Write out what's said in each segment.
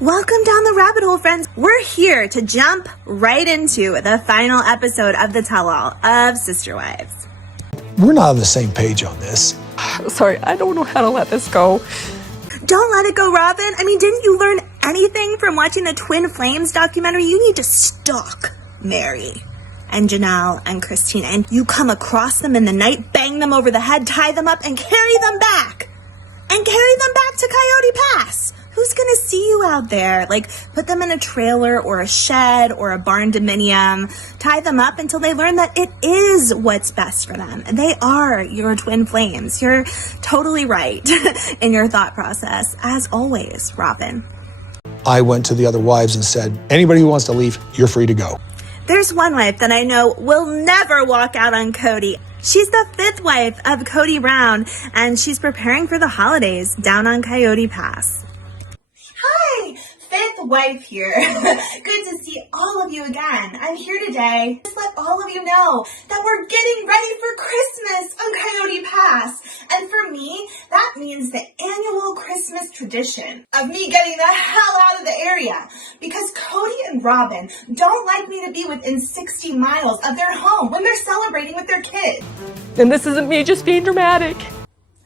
Welcome down the rabbit hole, friends. We're here to jump right into the final episode of the tell-all of Sister Wives. We're not on the same page on this. Sorry, I don't know how to let this go. Don't let it go, Robin. I mean, didn't you learn anything from watching the Twin Flames documentary? You need to stalk Mary and Janelle and Christina, and you come across them in the night, bang them over the head, tie them up, and carry them back. And carry them back to Coyote Pass. Who's gonna see you out there? Like, put them in a trailer or a shed or a barn dominium, tie them up until they learn that it is what's best for them. They are your twin flames. You're totally right in your thought process, as always, Robin. I went to the other wives and said, anybody who wants to leave, you're free to go. There's one wife that I know will never walk out on Kody. She's the fifth wife of Kody Brown, and she's preparing for the holidays down on Coyote Pass. Hi, fifth wife here. Good to see all of you again. I'm here today to let all of you know that we're getting ready for Christmas on Coyote Pass. And for me, that means the annual Christmas tradition of me getting the hell out of the area, because Kody and Robin don't like me to be within 60 miles of their home when they're celebrating with their kids. And this isn't me just being dramatic.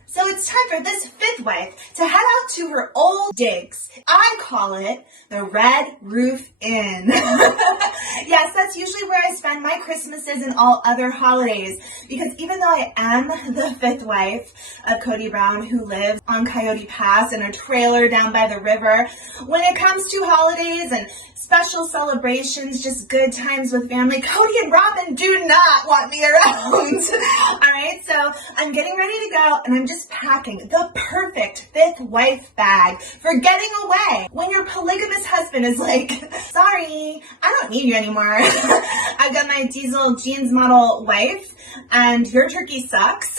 So it's time for this fifth wife to head out to her old digs. I call it the Red Roof Inn. Yes, that's usually where I spend my Christmases and all other holidays, because even though I am the fifth wife of Kody Brown who lives on Coyote Pass in a trailer down by the river, when it comes to holidays and special celebrations, just good times with family, Kody and Robin do not want me around. All right, so I'm getting ready to go, and I'm just packing the perfect fifth wife bag for getting away when your polygamous husband is like, sorry, I don't need you anymore. I've got my diesel jeans model wife, and your turkey sucks.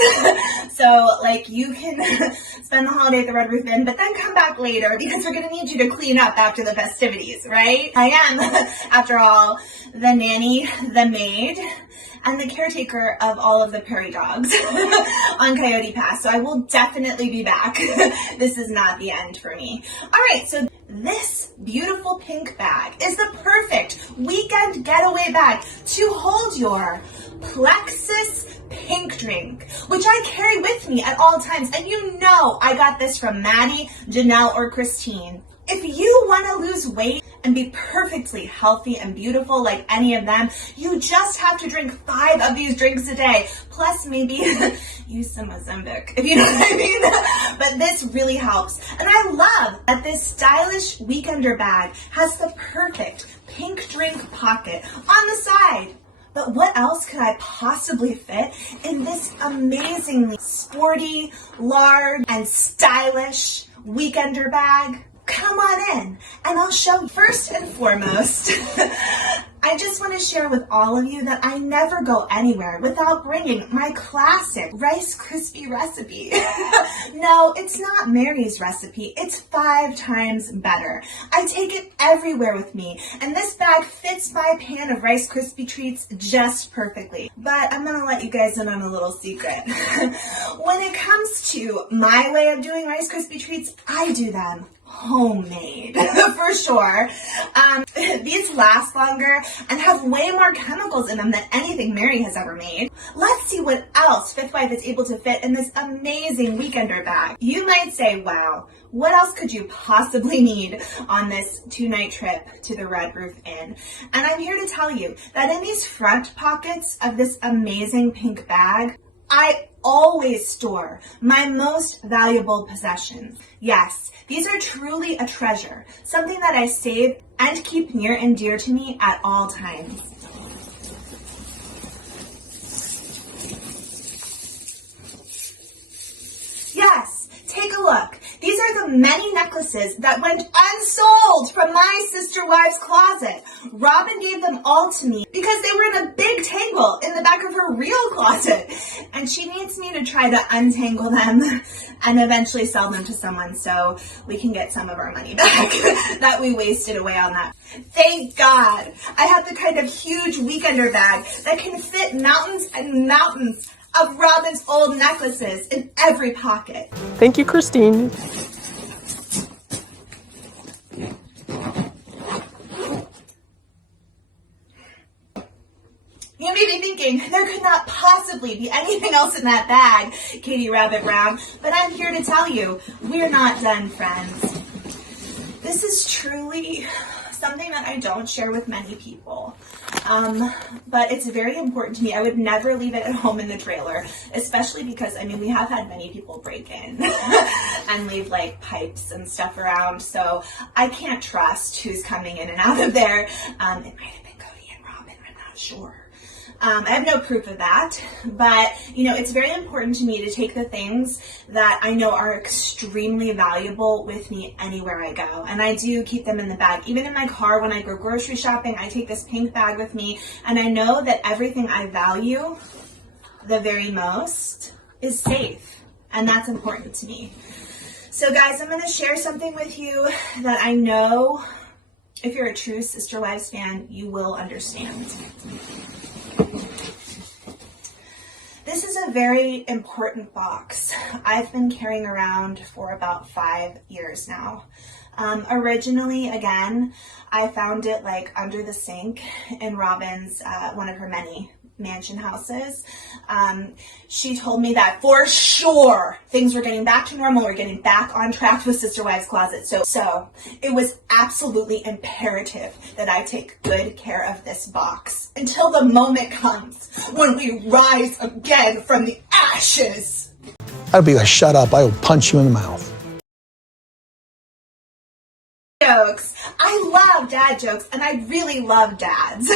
So, like, you can spend the holiday at the Red Roof Inn, but then come back later because we're going to need you to clean up after the festivities, right? I am, after all, the nanny, the maid, and the caretaker of all of the prairie dogs on Coyote Pass. So I will definitely be back. This is not the end for me. All right, so this beautiful pink bag is the perfect weekend getaway bag to hold your Plexus pink drink, which I carry with me at all times. And you know I got this from Maddie, Janelle, or Christine. If you want to lose weight and be perfectly healthy and beautiful like any of them, you just have to drink 5 of these drinks a day, plus maybe use some Ozempic, if you know what I mean. But this really helps. And I love that this stylish weekender bag has the perfect pink drink pocket on the side. But what else could I possibly fit in this amazingly sporty, large, and stylish weekender bag? Come on in, and I'll show you. First and foremost, I just want to share with all of you that I never go anywhere without bringing my classic Rice Krispie recipe. No, it's not Mary's recipe. It's 5 times better. I take it everywhere with me, and this bag fits my pan of Rice Krispie treats just perfectly. But I'm going to let you guys in on a little secret. When it comes to my way of doing Rice Krispie treats, I do them homemade, for sure. These last longer and have way more chemicals in them than anything Mary has ever made. Let's see what else Fifth Wife is able to fit in this amazing weekender bag. You might say, wow, what else could you possibly need on this 2-night trip to the Red Roof Inn? And I'm here to tell you that in these front pockets of this amazing pink bag, I always store my most valuable possessions. Yes, these are truly a treasure, something that I save and keep near and dear to me at all times. Yes, take a look. These are the many necklaces that went unsold from my sister wives' closet. Robin gave them all to me because they were in a big tangle in the back of her real closet. And she needs me to try to untangle them and eventually sell them to someone so we can get some of our money back that we wasted away on that. Thank God I have the kind of huge weekender bag that can fit mountains and mountains of Robin's old necklaces in every pocket. Thank you, Christine. possibly be anything else in that bag, Katie Rabbit Brown. But I'm here to tell you, we're not done, friends. This is truly something that I don't share with many people. But it's very important to me. I would never leave it at home in the trailer, especially because, I mean, we have had many people break in and leave like pipes and stuff around. So I can't trust who's coming in and out of there. It might have been Kody and Robin, I'm not sure. I have no proof of that, but it's very important to me to take the things that I know are extremely valuable with me anywhere I go. And I do keep them in the bag. Even in my car when I go grocery shopping, I take this pink bag with me, and I know that everything I value the very most is safe, and that's important to me. So guys, I'm going to share something with you that I know if you're a true Sister Wives fan, you will understand. This is a very important box. I've been carrying around for about 5 years now. Originally, again, I found it like under the sink in Robin's, one of her many mansion houses. She told me that for sure things were getting back to normal, we're getting back on track with Sister Wives Closet. So it was absolutely imperative that I take good care of this box until the moment comes when we rise again from the ashes. I'd be like, shut up, I will punch you in the mouth. Jokes. I love dad jokes, and I really love dads.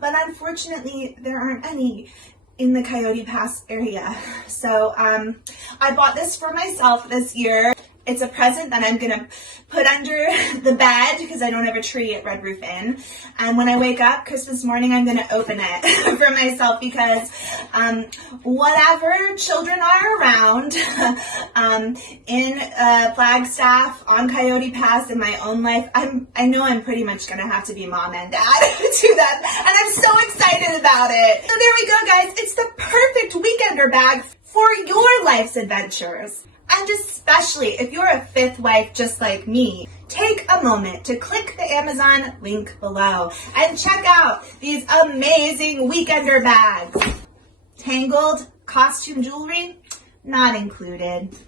But unfortunately, there aren't any in the Coyote Pass area. So I bought this for myself this year. It's a present that I'm gonna put under the bed because I don't have a tree at Red Roof Inn. And when I wake up Christmas morning, I'm gonna open it for myself because whatever children are around in Flagstaff, on Coyote Pass, in my own life, I know I'm pretty much gonna have to be mom and dad to that, and I'm so excited about it. So there we go, guys. It's the perfect weekender bag for your life's adventures. And especially if you're a fifth wife just like me, take a moment to click the Amazon link below and check out these amazing weekender bags. Tangled costume jewelry, not included.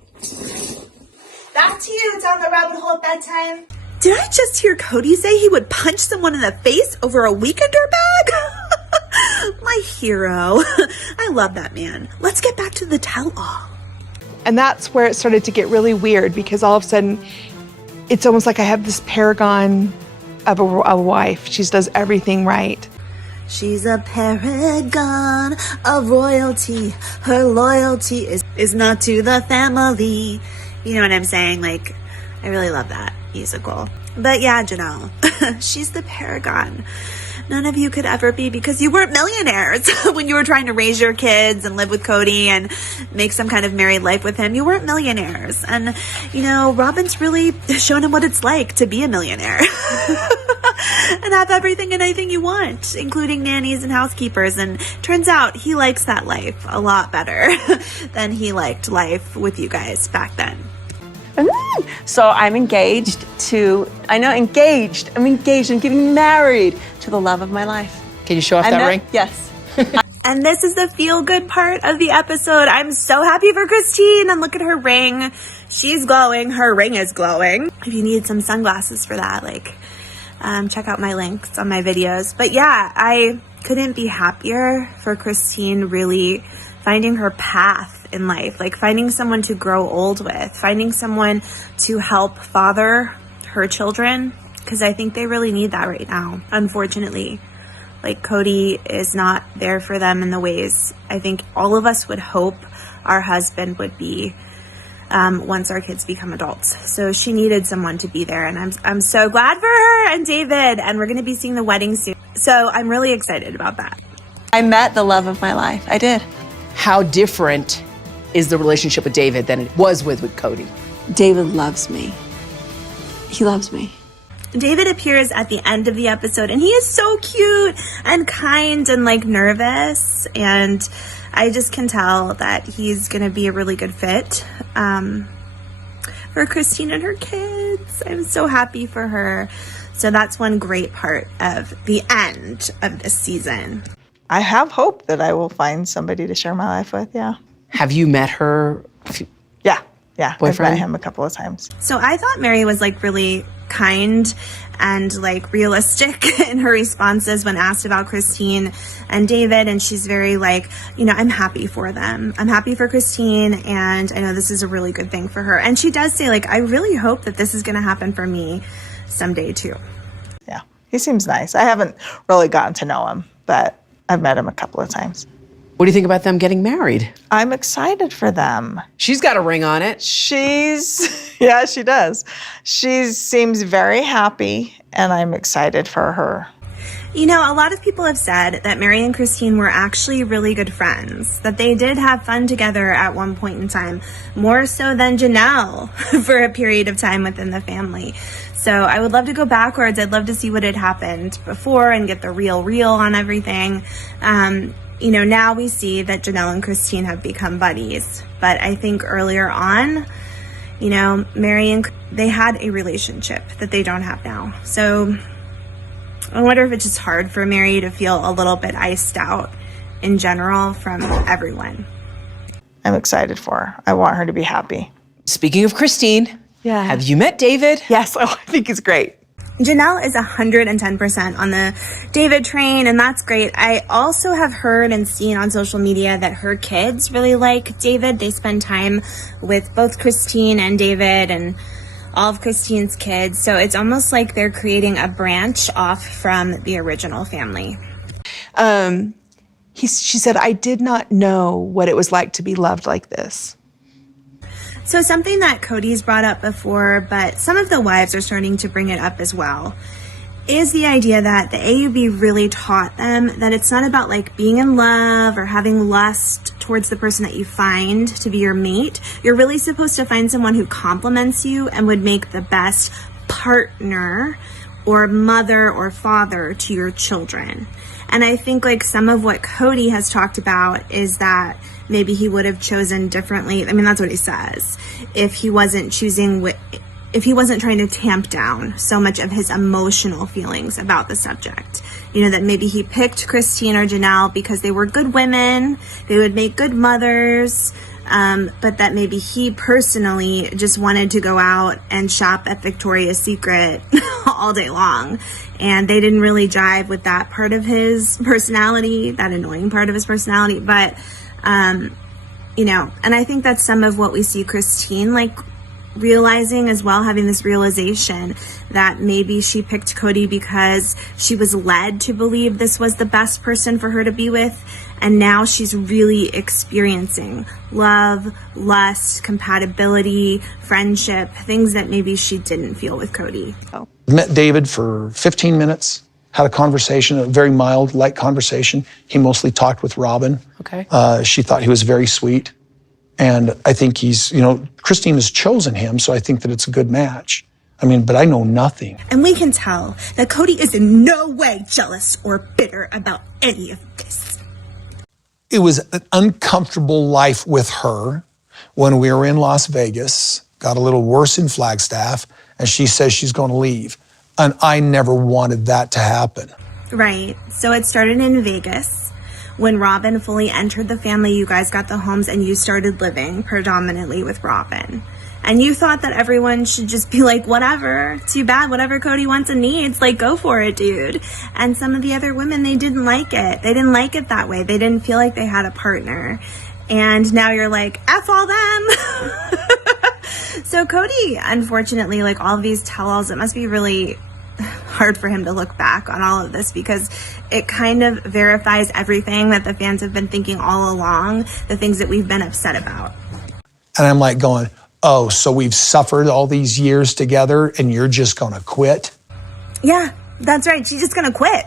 Back to you, down the rabbit hole of bedtime. Did I just hear Kody say he would punch someone in the face over a weekender bag? My hero. I love that man. Let's get back to the tell-all. And that's where it started to get really weird because all of a sudden, it's almost like I have this paragon of a wife. She does everything right. She's a paragon of royalty. Her loyalty is not to the family. You know what I'm saying? Like, I really love that musical. But yeah, Janelle, she's the paragon. None of you could ever be because you weren't millionaires when you were trying to raise your kids and live with Kody and make some kind of married life with him. You weren't millionaires. And, Robin's really shown him what it's like to be a millionaire and have everything and anything you want, including nannies and housekeepers. And turns out he likes that life a lot better than he liked life with you guys back then. So I'm engaged. I'm getting married to the love of my life. Can you show off that ring? Yes. And this is the feel-good part of the episode. I'm so happy for Christine, and look at her ring. She's glowing. Her ring is glowing. If you need some sunglasses for that, check out my links on my videos. But yeah, I couldn't be happier for Christine really finding her path in life, finding someone to grow old with, finding someone to help father her children, because I think they really need that right now. Unfortunately, Kody is not there for them in the ways I think all of us would hope our husband would be once our kids become adults. So she needed someone to be there, and I'm so glad for her and David, and we're going to be seeing the wedding soon. So I'm really excited about that. I met the love of my life. I did. How different is the relationship with David than it was with Kody? David loves me. He loves me. David appears at the end of the episode, and he is so cute and kind and nervous, and I just can tell that he's gonna be a really good fit for Christine and her kids. I'm so happy for her. So that's one great part of the end of this season. I have hope that I will find somebody to share my life with, yeah. Have you met her? Yeah, Boyfriend? I've met him a couple of times. So I thought Mary was like really kind and like realistic in her responses when asked about Christine and David. And she's very like, I'm happy for them. I'm happy for Christine. And I know this is a really good thing for her. And she does say like, I really hope that this is going to happen for me someday too. Yeah, he seems nice. I haven't really gotten to know him, but I've met him a couple of times. What do you think about them getting married? I'm excited for them. She's got a ring on it. Yeah, she does. She seems very happy, and I'm excited for her. A lot of people have said that Mary and Christine were actually really good friends, that they did have fun together at one point in time, more so than Janelle for a period of time within the family. So I would love to go backwards. I'd love to see what had happened before and get the real on everything. Now we see that Janelle and Christine have become buddies. But I think earlier on, Mary and they had a relationship that they don't have now. So I wonder if it's just hard for Mary to feel a little bit iced out in general from everyone. I'm excited for her. I want her to be happy. Speaking of Christine, Yeah. have you met David? Yes, I think he's great. Janelle is 110% on the David train, and that's great. I also have heard and seen on social media that her kids really like David. They spend time with both Christine and David and all of Christine's kids. So it's almost like they're creating a branch off from the original family. She said, I did not know what it was like to be loved like this. So something that Kody's brought up before, but some of the wives are starting to bring it up as well, is the idea that the AUB really taught them that it's not about like being in love or having lust towards the person that you find to be your mate. You're really supposed to find someone who complements you and would make the best partner or mother or father to your children. And I think like some of what Kody has talked about is that maybe he would have chosen differently. I mean, that's what he says. If he wasn't trying to tamp down so much of his emotional feelings about the subject. That maybe he picked Christine or Janelle because they were good women, they would make good mothers, but that maybe he personally just wanted to go out and shop at Victoria's Secret all day long. And they didn't really jive with that part of his personality, that annoying part of his personality. But, and I think that's some of what we see Christine like realizing as well, having this realization that maybe she picked Kody because she was led to believe this was the best person for her to be with. And now she's really experiencing love, lust, compatibility, friendship, things that maybe she didn't feel with Kody. Met David for 15 minutes, had a conversation, a very mild, light conversation. He mostly talked with Robin. Okay. She thought he was very sweet. And I think he's, Christine has chosen him, so I think that it's a good match. But I know nothing. And we can tell that Kody is in no way jealous or bitter about any of this. It was an uncomfortable life with her when we were in Las Vegas, got a little worse in Flagstaff, and she says she's going to leave. And I never wanted that to happen. Right. So it started in Vegas. When Robin fully entered the family, you guys got the homes and you started living predominantly with Robin. And you thought that everyone should just be like, whatever, too bad, whatever Kody wants and needs, like, go for it, dude. And some of the other women, they didn't like it. They didn't like it that way. They didn't feel like they had a partner. And now you're like, F all them. So Kody, unfortunately, like all of these tell-alls, it must be really hard for him to look back on all of this because it kind of verifies everything that the fans have been thinking all along, the things that we've been upset about. And I'm like going, oh, so we've suffered all these years together and you're just going to quit? Yeah, that's right. She's just going to quit.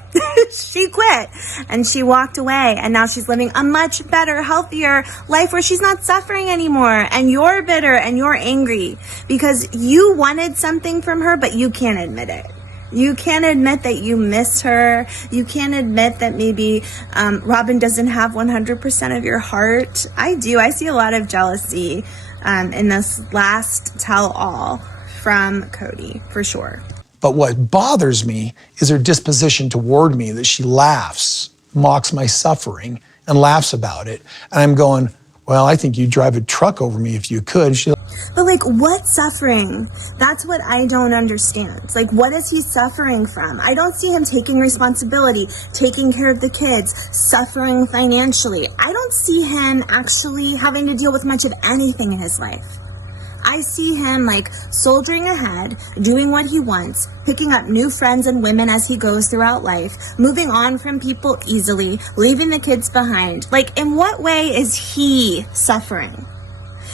She quit and she walked away and now she's living a much better, healthier life where she's not suffering anymore. And you're bitter and you're angry because you wanted something from her, but you can't admit it. You can't admit that you miss her. You can't admit that maybe Robin doesn't have 100% of your heart. I do. I see a lot of jealousy in this last tell-all from Kody, for sure. But what bothers me is her disposition toward me, that she laughs mocks my suffering and laughs about it. And I'm going, well, I think you'd drive a truck over me if you could. She's But like, what suffering? That's what I don't understand. Like, what is he suffering from? I don't see him taking responsibility, taking care of the kids, suffering financially. I don't see him actually having to deal with much of anything in his life. I see him like soldiering ahead, doing what he wants, picking up new friends and women as he goes throughout life, moving on from people easily, leaving the kids behind. Like, in what way is he suffering?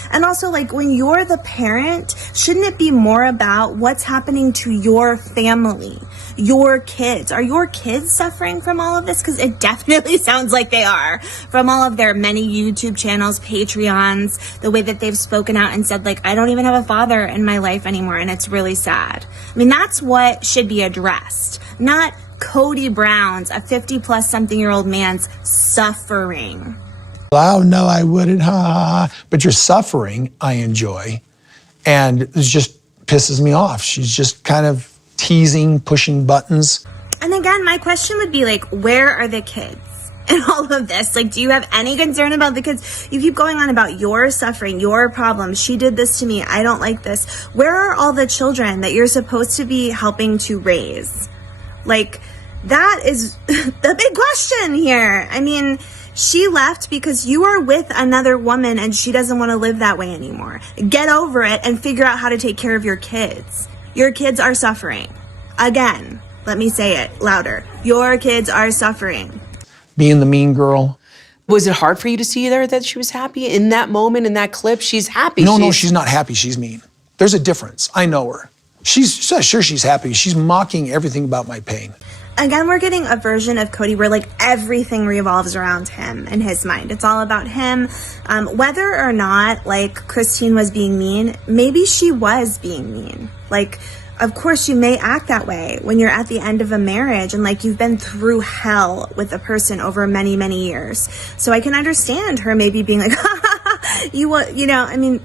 And also, like, when you're the parent, shouldn't it be more about what's happening to your family, your kids? Are your kids suffering from all of this? Because it definitely sounds like they are, from all of their many YouTube channels, Patreons, the way that they've spoken out and said, like, I don't even have a father in my life anymore, and it's really sad. I mean, that's what should be addressed, not Kody Brown's, a 50-plus something-year-old man's suffering. oh, no, I wouldn't, ha. But your suffering, I enjoy. And it just pisses me off. She's just kind of teasing, pushing buttons. And again, my question would be like, where are the kids in all of this? Like, do you have any concern about the kids? You keep going on about your suffering, your problems. She did this to me. I don't like this. Where are all the children that you're supposed to be helping to raise? Like, that is the big question here. I mean, she left because you are with another woman and she doesn't want to live that way anymore. Get over it and figure out how to take care of your kids. Your kids are suffering. Again, let me say it louder. Your kids are suffering. Being the mean girl. Was it hard for you to see there that she was happy in that moment, in that clip? She's happy. No, she's not happy. She's mean. There's a difference. I know her. She's sure she's happy. She's mocking everything about my pain. Again, we're getting a version of Kody where like everything revolves around him in his mind. It's all about him. Whether or not like Christine was being mean, maybe she was being mean. Like, of course you may act that way when you're at the end of a marriage and like you've been through hell with a person over many, many years. So I can understand her maybe being like,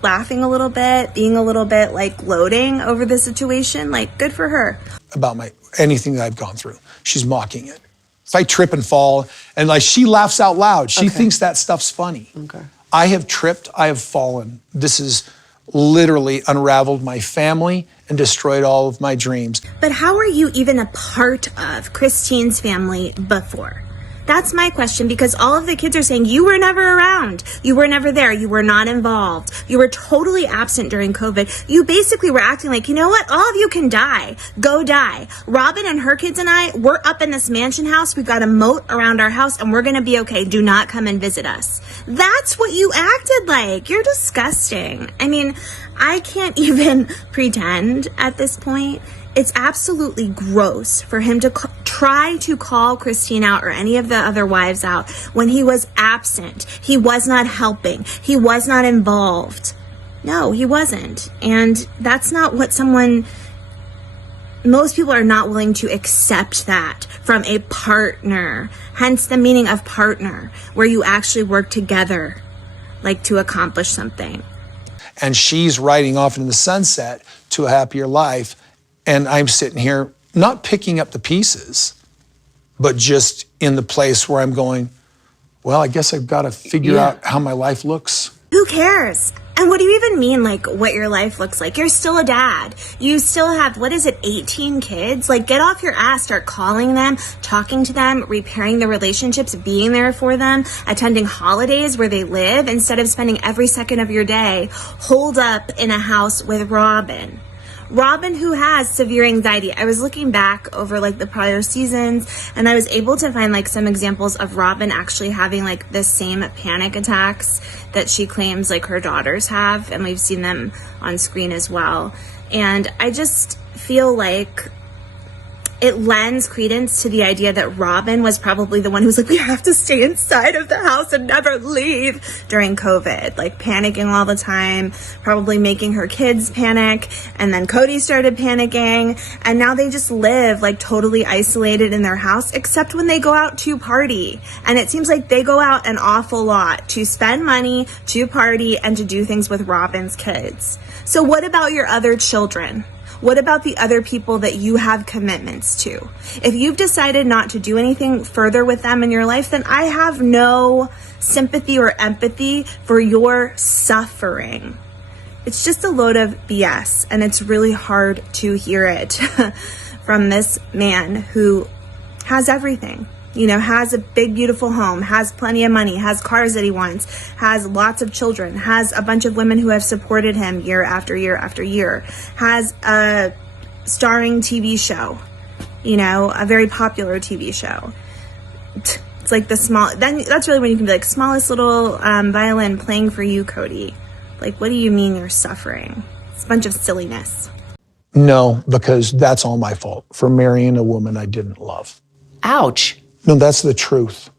laughing a little bit, being a little bit like gloating over the situation. Like, good for her. About anything that I've gone through. She's mocking it. If I trip and fall, and like she laughs out loud, she thinks that stuff's funny. Okay. I have tripped, I have fallen. This has literally unraveled my family and destroyed all of my dreams. But how are you even a part of Christine's family before? That's my question, because all of the kids are saying you were never around. You were never there. You were not involved. You were totally absent during COVID. You basically were acting like, you know what? All of you can die. Go die. Robin and her kids and I, we're up in this mansion house. We've got a moat around our house and we're going to be okay. Do not come and visit us. That's what you acted like. You're disgusting. I mean, I can't even pretend at this point. It's absolutely gross for him to try to call Christine out or any of the other wives out when he was absent. He was not helping. He was not involved. No, he wasn't. And that's not what most people are not willing to accept that from a partner. Hence the meaning of partner, where you actually work together, like to accomplish something. And she's riding off into the sunset to a happier life. And I'm sitting here not picking up the pieces, but just in the place where I'm going, well, I guess I've got to figure out how my life looks. Who cares? And what do you even mean, like, what your life looks like? You're still a dad. You still have, 18 kids? Like, get off your ass, start calling them, talking to them, repairing the relationships, being there for them, attending holidays where they live, instead of spending every second of your day holed up in a house with Robin. Robin, who has severe anxiety. I was looking back over like the prior seasons and I was able to find like some examples of Robin actually having like the same panic attacks that she claims like her daughters have, and we've seen them on screen as well. And I just feel like it lends credence to the idea that Robin was probably the one who's like, we have to stay inside of the house and never leave during COVID, like panicking all the time, probably making her kids panic. And then Kody started panicking, and now they just live like totally isolated in their house, except when they go out to party. And it seems like they go out an awful lot to spend money, to party, and to do things with Robin's kids. So what about your other children? What about the other people that you have commitments to? If you've decided not to do anything further with them in your life, then I have no sympathy or empathy for your suffering. It's just a load of BS, and it's really hard to hear it from this man who has everything. You know, has a big, beautiful home, has plenty of money, has cars that he wants, has lots of children, has a bunch of women who have supported him year after year after year, has a starring TV show, you know, a very popular TV show. It's like that's really when you can be like, smallest little violin playing for you, Kody. Like, what do you mean you're suffering? It's a bunch of silliness. No, because that's all my fault for marrying a woman I didn't love. Ouch. No, that's the truth.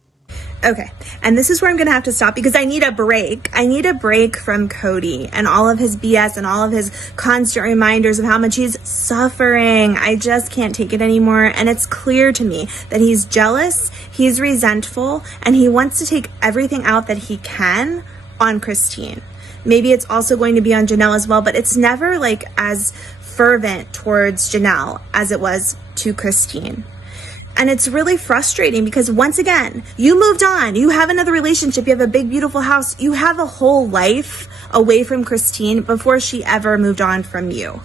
Okay, and this is where I'm gonna have to stop because I need a break. I need a break from Kody and all of his BS and all of his constant reminders of how much he's suffering. I just can't take it anymore, and it's clear to me that he's jealous, he's resentful, and he wants to take everything out that he can on Christine. Maybe it's also going to be on Janelle as well, but it's never like as fervent towards Janelle as it was to Christine. And it's really frustrating because once again, you moved on, you have another relationship, you have a big, beautiful house, you have a whole life away from Christine before she ever moved on from you.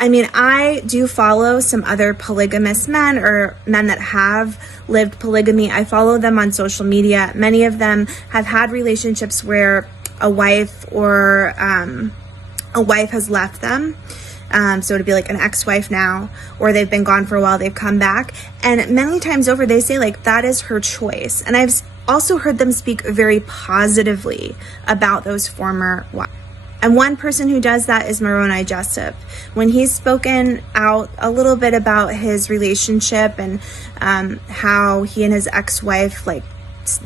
I mean, I do follow some other polygamous men or men that have lived polygamy. I follow them on social media. Many of them have had relationships where a wife or a wife has left them. So it'd be like an ex-wife now, or they've been gone for a while, they've come back. And many times over, they say like, that is her choice. And I've also heard them speak very positively about those former wives. And one person who does that is Moroni Jessup. When he's spoken out a little bit about his relationship and how he and his ex-wife like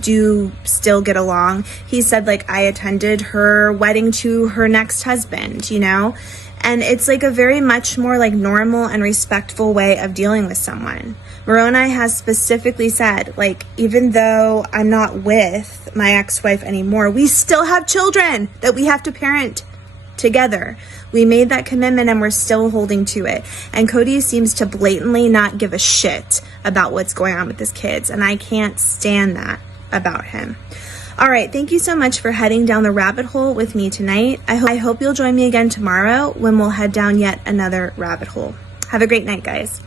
do still get along, he said like, I attended her wedding to her next husband, you know? And it's like a very much more like normal and respectful way of dealing with someone. Moroni has specifically said, like, even though I'm not with my ex-wife anymore, we still have children that we have to parent together. We made that commitment and we're still holding to it. And Kody seems to blatantly not give a shit about what's going on with his kids. And I can't stand that about him. All right, thank you so much for heading down the rabbit hole with me tonight. I hope you'll join me again tomorrow when we'll head down yet another rabbit hole. Have a great night, guys.